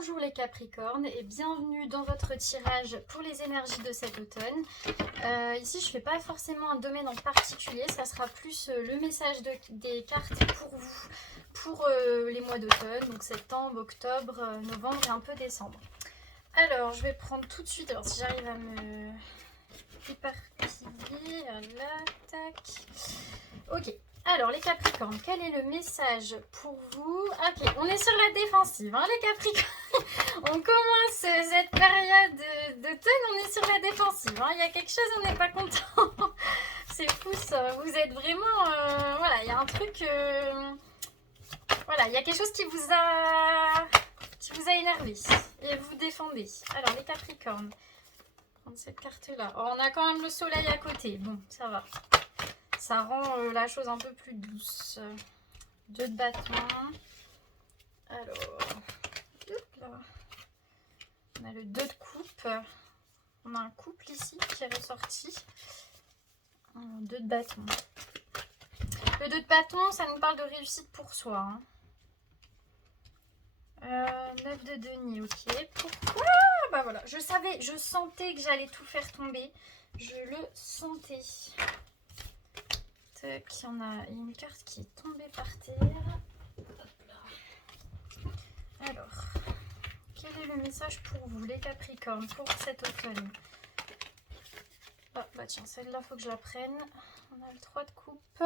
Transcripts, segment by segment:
Bonjour les Capricornes et bienvenue dans votre tirage pour les énergies de cet automne. Ici je ne fais pas forcément un domaine en particulier, ça sera plus le message des cartes pour vous, pour les mois d'automne, donc septembre, octobre, novembre et un peu décembre. Alors je vais prendre tout de suite, alors si j'arrive à me éparpiller, là, tac, ok. Alors les Capricornes, quel est le message pour vous? Ok, on est sur la défensive, hein, les Capricornes. On commence cette période d'automne, on est sur la défensive. Hein. Il y a quelque chose, on n'est pas content. C'est fou ça. Vous êtes vraiment, voilà, il y a un truc, voilà, il y a quelque chose qui vous a énervé et vous défendez. Alors les Capricornes, prendre cette carte-là. Oh, on a quand même le soleil à côté. Bon, ça va. Ça rend la chose un peu plus douce. 2 de bâton. Alors, là. On a le 2 de coupe. On a un couple ici qui est ressorti. 2 de bâton. Le 2 de bâton, ça nous parle de réussite pour soi. Hein. 9 de denier, ok. Pourquoi? Bah voilà, je savais, je sentais que j'allais tout faire tomber. Je le sentais. Il y en a une carte qui est tombée par terre. Alors, quel est le message pour vous, les Capricornes, pour cet automne? Ah, bah tiens, celle-là, il faut que je la prenne. On a le 3 de coupe.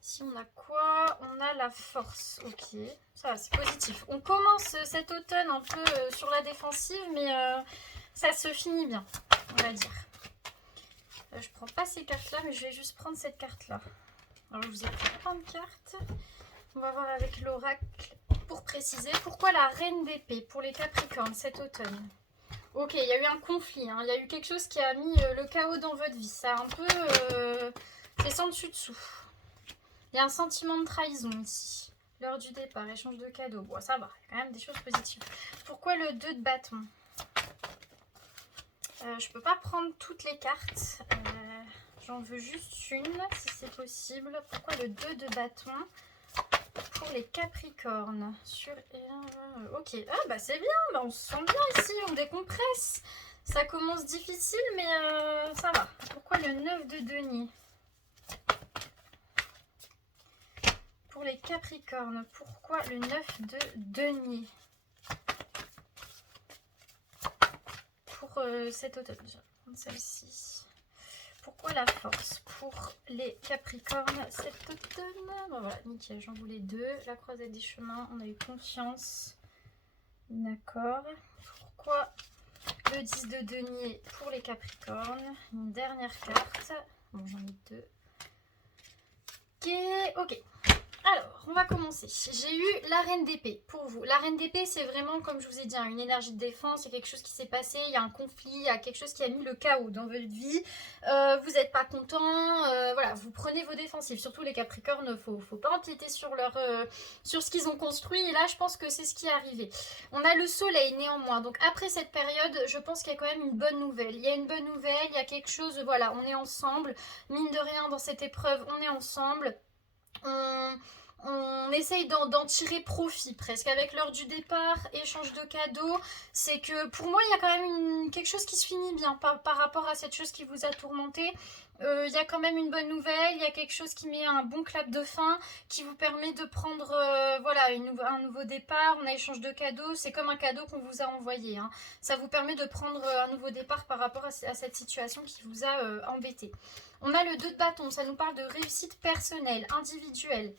Ici, on a quoi? On a la force. Ok, ça va, c'est positif. On commence cet automne un peu sur la défensive, mais ça se finit bien, on va dire. Je prends pas ces cartes-là, mais je vais juste prendre cette carte-là. Alors, je vous ai pris 30 cartes. On va voir avec l'oracle pour préciser. Pourquoi la reine d'épée pour les Capricornes cet automne? Ok, il y a eu un conflit. Hein. Il y a eu quelque chose qui a mis le chaos dans votre vie. Ça a un peu... c'est sans dessus dessous. Il y a un sentiment de trahison ici. L'heure du départ, échange de cadeaux. Bon, ça va. Il y a quand même des choses positives. Pourquoi le 2 de bâton? Je peux pas prendre toutes les cartes. J'en veux juste une, si c'est possible. Pourquoi le 2 de bâton pour les Capricornes sur... Ok, ah bah c'est bien, bah on se sent bien ici, on décompresse. Ça commence difficile, mais ça va. Pourquoi le 9 de denier pour les Capricornes? Pourquoi le 9 de denier pour cet automne? Je vais prendre celle-ci. Pourquoi la force pour les Capricornes cet automne? Bon voilà, nickel, j'en voulais 2. La croisette des chemins, on a eu confiance. D'accord. Pourquoi le 10 de denier pour les Capricornes? Une dernière carte. Bon, j'en ai 2. Ok. Alors, on va commencer. J'ai eu la reine d'épée pour vous. La reine d'épée, c'est vraiment, comme je vous ai dit, une énergie de défense. C'est quelque chose qui s'est passé, il y a un conflit, il y a quelque chose qui a mis le chaos dans votre vie. Vous n'êtes pas content, voilà, vous prenez vos défensives. Surtout les Capricornes, faut pas empiéter sur sur ce qu'ils ont construit. Et là, je pense que c'est ce qui est arrivé. On a le soleil néanmoins. Donc après cette période, je pense qu'il y a quand même une bonne nouvelle. Il y a une bonne nouvelle, il y a quelque chose, voilà, on est ensemble. Mine de rien, dans cette épreuve, on est ensemble. On essaye d'en tirer profit presque avec l'heure du départ, échange de cadeaux. C'est que pour moi il y a quand même quelque chose qui se finit bien par rapport à cette chose qui vous a tourmenté. Il y a quand même une bonne nouvelle, il y a quelque chose qui met un bon clap de fin, qui vous permet de prendre voilà, un nouveau départ. On a échange de cadeaux, c'est comme un cadeau qu'on vous a envoyé. Hein. Ça vous permet de prendre un nouveau départ par rapport à cette situation qui vous a embêté. On a le 2 de bâton, ça nous parle de réussite personnelle, individuelle.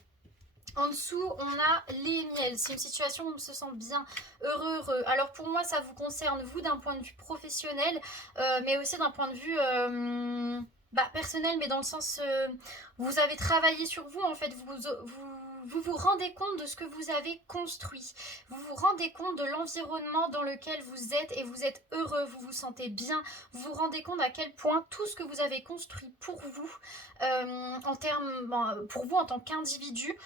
En dessous, on a les miels. C'est une situation où on se sent bien, heureux. Alors pour moi, ça vous concerne, vous, d'un point de vue professionnel, mais aussi d'un point de vue personnel, mais dans le sens, vous avez travaillé sur vous, en fait, vous rendez compte de ce que vous avez construit. Vous vous rendez compte de l'environnement dans lequel vous êtes et vous êtes heureux, vous vous sentez bien. Vous vous rendez compte à quel point tout ce que vous avez construit pour vous, pour vous en tant qu'individu,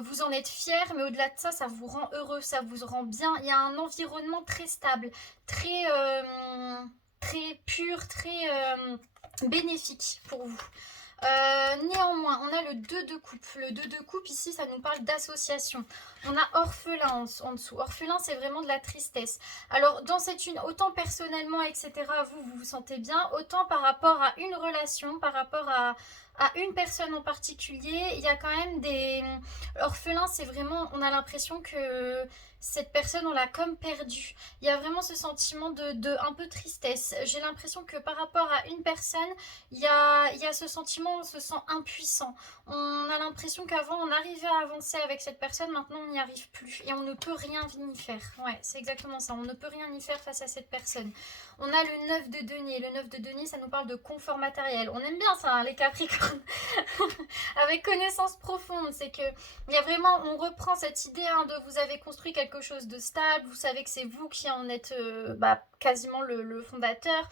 vous en êtes fier, mais au-delà de ça, ça vous rend heureux, ça vous rend bien. Il y a un environnement très stable, très pur, très bénéfique pour vous. Néanmoins, on a le 2 de coupe. Le 2 de coupe, ici, ça nous parle d'association. On a orphelin en dessous. Orphelin, c'est vraiment de la tristesse. Alors, dans cette une, autant personnellement, etc., vous vous sentez bien, autant par rapport à une relation, par rapport à une personne en particulier, il y a quand même des... Orphelin, c'est vraiment... On a l'impression que cette personne, on l'a comme perdue. Il y a vraiment ce sentiment de un peu tristesse. J'ai l'impression que par rapport à une personne, il y a ce sentiment, on se sent impuissant. On a l'impression qu'avant, on arrivait à avancer avec cette personne, maintenant, on n'y arrive plus. Et on ne peut rien y faire. Ouais, c'est exactement ça. On ne peut rien y faire face à cette personne. On a le 9 de denier. Le 9 de denier, ça nous parle de confort matériel. On aime bien ça, hein, les Capricornes. Avec connaissance profonde, c'est que il y a vraiment, on reprend cette idée hein, de vous avez construit quelque chose de stable, vous savez que c'est vous qui en êtes quasiment le fondateur.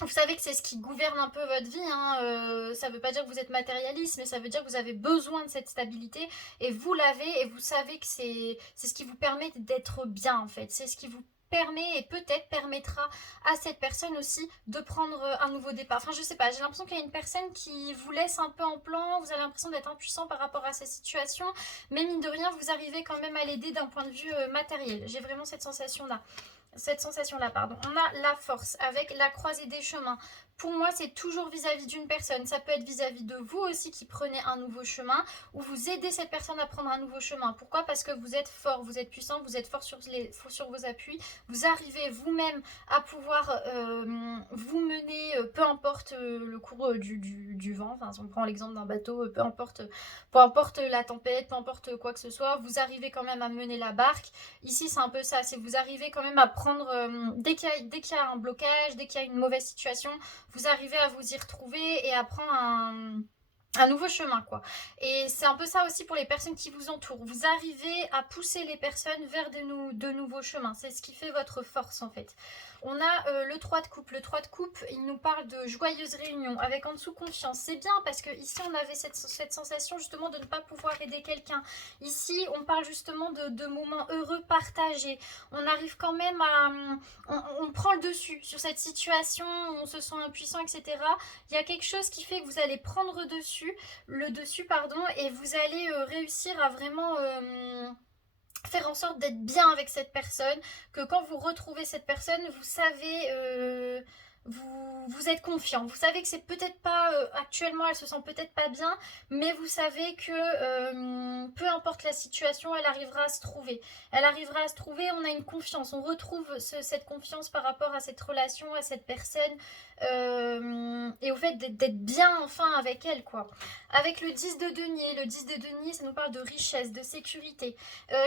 Vous savez que c'est ce qui gouverne un peu votre vie, hein. Ça ne veut pas dire que vous êtes matérialiste, mais ça veut dire que vous avez besoin de cette stabilité et vous l'avez et vous savez que c'est ce qui vous permet d'être bien en fait. C'est ce qui vous permet et peut-être permettra à cette personne aussi de prendre un nouveau départ. Enfin, je sais pas, j'ai l'impression qu'il y a une personne qui vous laisse un peu en plan, vous avez l'impression d'être impuissant par rapport à sa situation, mais mine de rien, vous arrivez quand même à l'aider d'un point de vue matériel. J'ai vraiment cette sensation-là. On a la force avec la croisée des chemins. Pour moi, c'est toujours vis-à-vis d'une personne. Ça peut être vis-à-vis de vous aussi qui prenez un nouveau chemin ou vous aidez cette personne à prendre un nouveau chemin. Pourquoi? Parce que vous êtes fort, vous êtes puissant, vous êtes fort sur vos appuis. Vous arrivez vous-même à pouvoir vous mener, peu importe le cours du vent. Enfin, si on prend l'exemple d'un bateau, peu importe la tempête, peu importe quoi que ce soit, vous arrivez quand même à mener la barque. Ici, c'est un peu ça. C'est que vous arrivez quand même à prendre, dès qu'il y a un blocage, dès qu'il y a une mauvaise situation, vous arrivez à vous y retrouver et à prendre un nouveau chemin quoi. Et c'est un peu ça aussi pour les personnes qui vous entourent. Vous arrivez à pousser les personnes vers de nouveaux chemins. C'est ce qui fait votre force en fait. On a le 3 de coupe. Le 3 de coupe, il nous parle de joyeuse réunion avec en dessous confiance. C'est bien parce que ici on avait cette sensation justement de ne pas pouvoir aider quelqu'un. Ici on parle justement de moments heureux partagés. On arrive quand même on prend le dessus sur cette situation où on se sent impuissant, etc. Il y a quelque chose qui fait que vous allez prendre le dessus, et vous allez réussir à vraiment faire en sorte d'être bien avec cette personne, que quand vous retrouvez cette personne, vous savez, vous êtes confiant. Vous savez que c'est peut-être pas, actuellement elle se sent peut-être pas bien, mais vous savez que peu importe la situation, elle arrivera à se trouver. Elle arrivera à se trouver, on a une confiance, on retrouve cette confiance par rapport à cette relation, à cette personne, et au fait d'être bien enfin avec elle, quoi. Avec le 10 de denier, ça nous parle de richesse, de sécurité.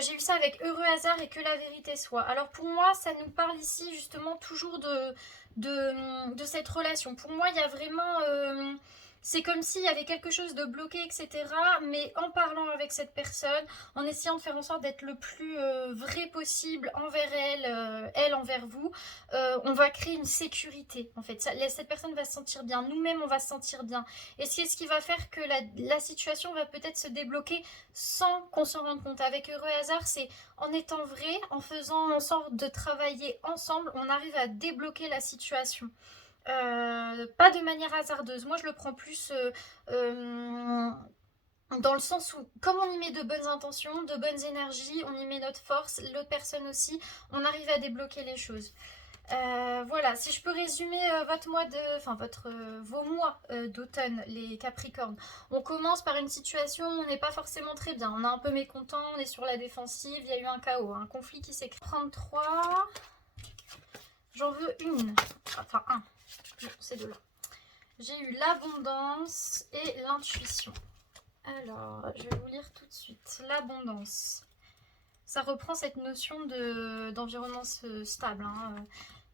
J'ai eu ça avec heureux hasard et que la vérité soit. Alors pour moi, ça nous parle ici justement toujours de cette relation. Pour moi, il y a vraiment... c'est comme s'il y avait quelque chose de bloqué, etc. Mais en parlant avec cette personne, en essayant de faire en sorte d'être le plus vrai possible envers elle, elle envers vous, on va créer une sécurité. En fait, cette personne va se sentir bien. Nous-mêmes, on va se sentir bien. Et c'est ce qui va faire que la situation va peut-être se débloquer sans qu'on s'en rende compte. Avec heureux hasard, c'est en étant vrai, en faisant en sorte de travailler ensemble, on arrive à débloquer la situation. Pas de manière hasardeuse. Moi, je le prends plus dans le sens où, comme on y met de bonnes intentions, de bonnes énergies, on y met notre force, l'autre personne aussi, on arrive à débloquer les choses. Voilà, si je peux résumer vos mois d'automne, les Capricornes. On commence par une situation où on n'est pas forcément très bien. On est un peu mécontent, on est sur la défensive, il y a eu un chaos, un conflit qui s'est créé. 33, j'en veux une, enfin un. Non, c'est deux là. J'ai eu l'abondance et l'intuition. Alors, je vais vous lire tout de suite. L'abondance. Ça reprend cette notion d'environnement stable. Hein.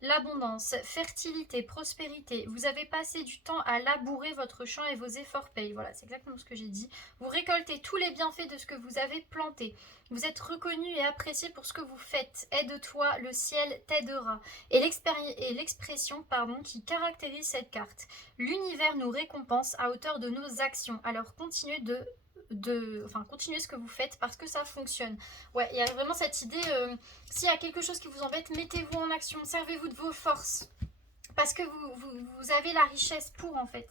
L'abondance, fertilité, prospérité. Vous avez passé du temps à labourer votre champ et vos efforts payent. Voilà, c'est exactement ce que j'ai dit. Vous récoltez tous les bienfaits de ce que vous avez planté. Vous êtes reconnu et apprécié pour ce que vous faites. Aide-toi, le ciel t'aidera. Et l'expression qui caractérise cette carte. L'univers nous récompense à hauteur de nos actions. Alors continuez continuez ce que vous faites parce que ça fonctionne. Ouais, il y a vraiment cette idée, s'il y a quelque chose qui vous embête, mettez-vous en action, servez-vous de vos forces parce que vous avez la richesse pour en fait.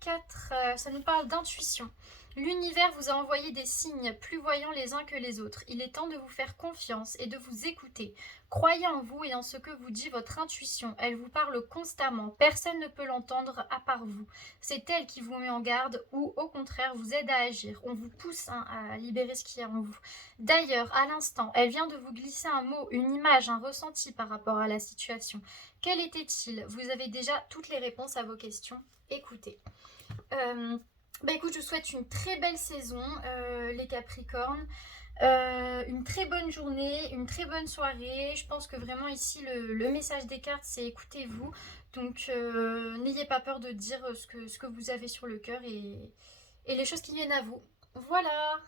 4, ça nous parle d'intuition. L'univers vous a envoyé des signes plus voyants les uns que les autres. Il est temps de vous faire confiance et de vous écouter. Croyez en vous et en ce que vous dit votre intuition. Elle vous parle constamment. Personne ne peut l'entendre à part vous. C'est elle qui vous met en garde ou au contraire vous aide à agir. On vous pousse à libérer ce qui est en vous. D'ailleurs, à l'instant, elle vient de vous glisser un mot, une image, un ressenti par rapport à la situation. Quel était-il? Vous avez déjà toutes les réponses à vos questions. Écoutez. Bah écoute, je vous souhaite une très belle saison, les Capricornes. Une très bonne journée, une très bonne soirée. Je pense que vraiment ici, le message des cartes, c'est écoutez-vous. Donc, n'ayez pas peur de dire ce que vous avez sur le cœur et les choses qui viennent à vous. Voilà.